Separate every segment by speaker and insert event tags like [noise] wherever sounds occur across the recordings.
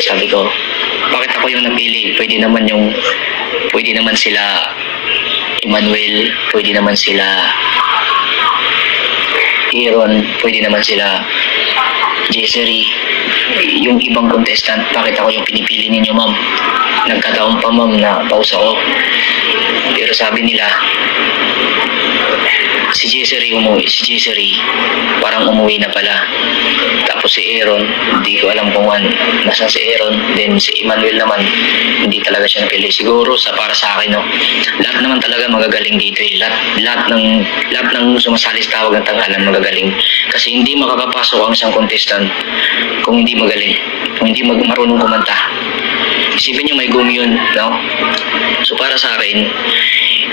Speaker 1: Sabi ko, bakit ako yung napili? Pwede naman yung, pwede naman sila Emmanuel, pwede naman sila Aaron, pwede naman sila Jessery, yung ibang contestant, bakit ako yung pinipili ninyo, ma'am? Nagkataon pa, ma'am, na pause ako. Pero sabi nila, si Jessery umuwi, si Jessery parang umuwi na pala. Tapos si Aaron, hindi ko alam kung an, nasan si Aaron. Then si Emmanuel naman, hindi talaga siya napili. Siguro sa para sa akin, no, lahat naman talaga magagaling dito eh. Lahat, lahat ng lahat ng sumasali sa tawag ng tanghalan magagaling. Kasi hindi makakapasok ang isang contestant kung hindi magaling, kung hindi mag marunong kumanta. Isipin niyo may gumi yun, no? So para sa akin,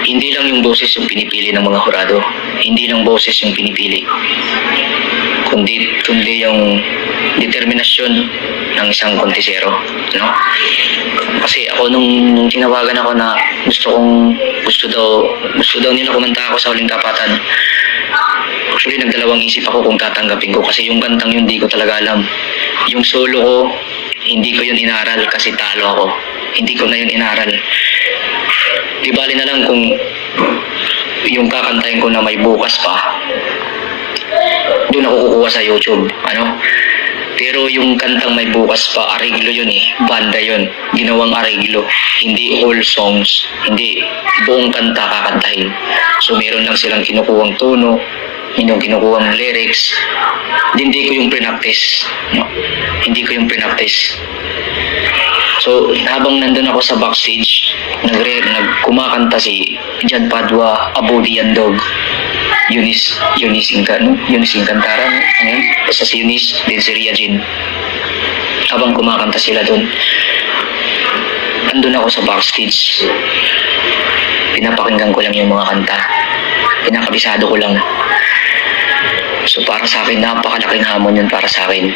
Speaker 1: hindi lang yung boses yung pinipili ng mga hurado. Hindi lang boses yung pinipili. Kundi, kundi yung determinasyon ng isang kontisero. No? Kasi ako nung, nung tinawagan ako na gusto kong gusto daw gusto daw nila kumanta ako sa huling tapatan. Actually, nagdalawang isip ako kung tatanggapin ko kasi yung kantang yun hindi ko talaga alam. Yung solo ko, hindi ko yun inaral kasi talo ako. Hindi ko na yun inaral. Di bali na lang kung yung kakantahin ko na may bukas pa, doon ako kukuha sa YouTube. Ano? Pero yung kantang may bukas pa, ariglo yun eh. Banda yun. Ginawang ariglo. Hindi whole songs. Hindi buong kanta kakantahin. So meron lang silang kinukuhang tono, yung kinukuhang lyrics. Hindi ko yung pre-practice. No? Hindi ko yung pre-practice. So, habang nandun ako sa backstage, nagre nagkumakanta si Jan Padua, Abudi Yandog, Eunice, Eunice Inca, no? Eunice Incantara, no? Ano yun? Basta si Eunice, din si Ria Jean. Habang kumakanta sila doon, andun ako sa backstage. Pinapakinggan ko lang yung mga kanta. Pinakabisado ko lang. So para sa akin, napakalaking hamon yun para sa akin.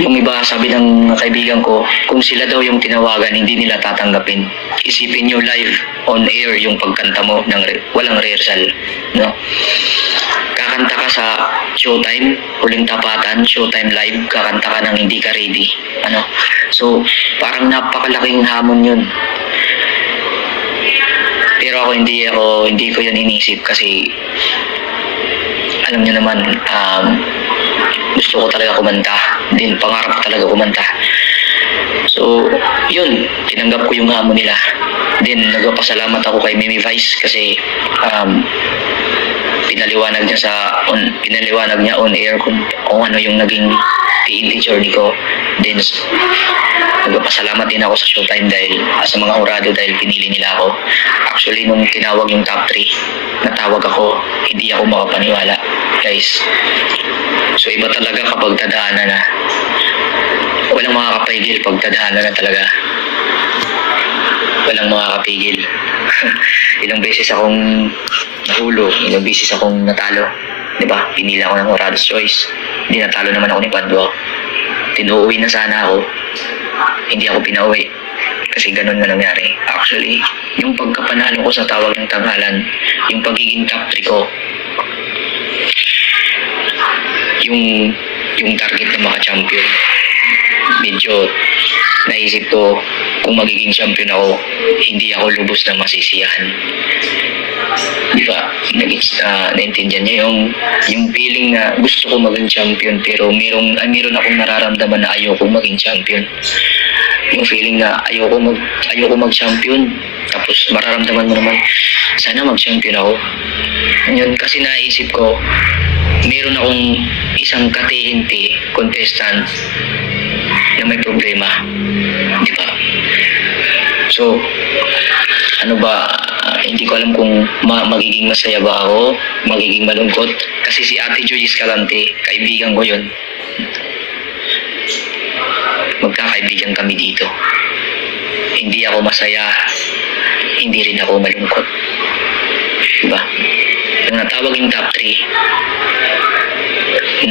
Speaker 1: Yung iba, sabi ng kaibigan ko, kung sila daw yung tinawagan, hindi nila tatanggapin. Isipin nyo live on air yung pagkanta mo ng re- walang rehearsal. No? Kakanta ka sa showtime, huling tapatan, showtime live, kakanta ka ng hindi ka ready. Ano? So, parang napakalaking hamon yun. Pero ako hindi ako hindi ko yun inisip kasi alam niyo naman um, gusto ko talaga kumanta. Din pangarap talaga kumanta. So yun tinanggap ko yung hamon nila. Din nagpapasalamat ako kay Mimi Vice kasi um, pinaliwanag niya sa on, pinaliwanag niya on air kung, kung ano yung naging Journey ko. Din nagpapasalamat din ako sa showtime dahil ah, sa mga hurado dahil pinili nila ako. Actually nung tinawag yung top 3 natawag ako. Hindi ako makapaniwala guys. So iba talaga kapag tadhana na. Walang makakapigil pag tadhana na talaga. Walang makakapigil. [laughs] Ilang beses akong nahulog ilang beses akong natalo. Di ba? Pinili ako ng Horado's Choice hindi natalo naman ako ni Padua tinuuwi na sana ako hindi ako pinauwi kasi ganun na nangyari. Actually, yung pagkapanalo ko sa tawag ng tanghalan, yung pagiging top 3 ko, yung yung target na maka-champion, medyo naisip ko kung magiging champion ako, hindi ako lubos na masisiyahan. Di ba? Uh, naintindihan niya yung, yung feeling na gusto ko maging champion pero merong, ah, meron akong nararamdaman na ayoko maging champion. Yung feeling na ayoko mag ayoko mag-champion tapos mararamdaman mo naman sana mag-champion ako. Yun kasi naisip ko meron akong isang katihinti contestant na may problema. Di ba so ano ba hindi ko alam kung ma- magiging masaya ba ako magiging malungkot kasi si Ate Joy Escalante kaibigan ko yun magkakaibigan kami dito. Hindi ako masaya, hindi rin ako malungkot. Diba? Nung natawag yung top 3,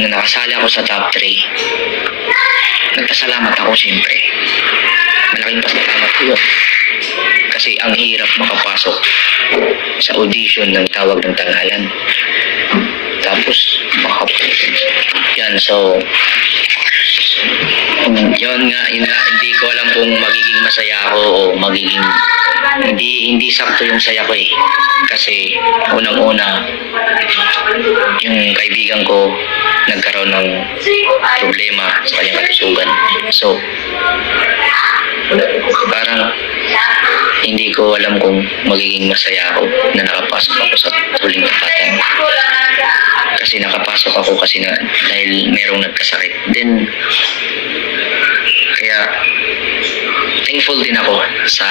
Speaker 1: nung nakasali ako sa top 3, nagpasalamat ako siyempre. Malaking pasalamat ko yun. Kasi ang hirap makapasok sa audition ng tawag ng tanghalan. Tapos, makapasok. Yan, so, Yun nga, yun nga, hindi ko alam kung magiging masaya ako o magiging hindi hindi sakto yung saya ko eh. Kasi unang-una yung kaibigan ko nagkaroon ng problema sa kanyang kalusugan. So, parang hindi ko alam kung magiging masaya ako na nakapasok ako sa huling tapatan. Kasi nakapasok ako kasi na dahil merong nagkasakit. Then, kaya thankful din ako sa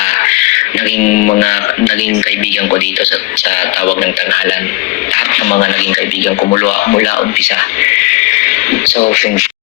Speaker 1: naging mga naging kaibigan ko dito sa, sa tawag ng tanghalan. Lahat ng mga naging kaibigan ko mula, mula umpisa. So, thankful.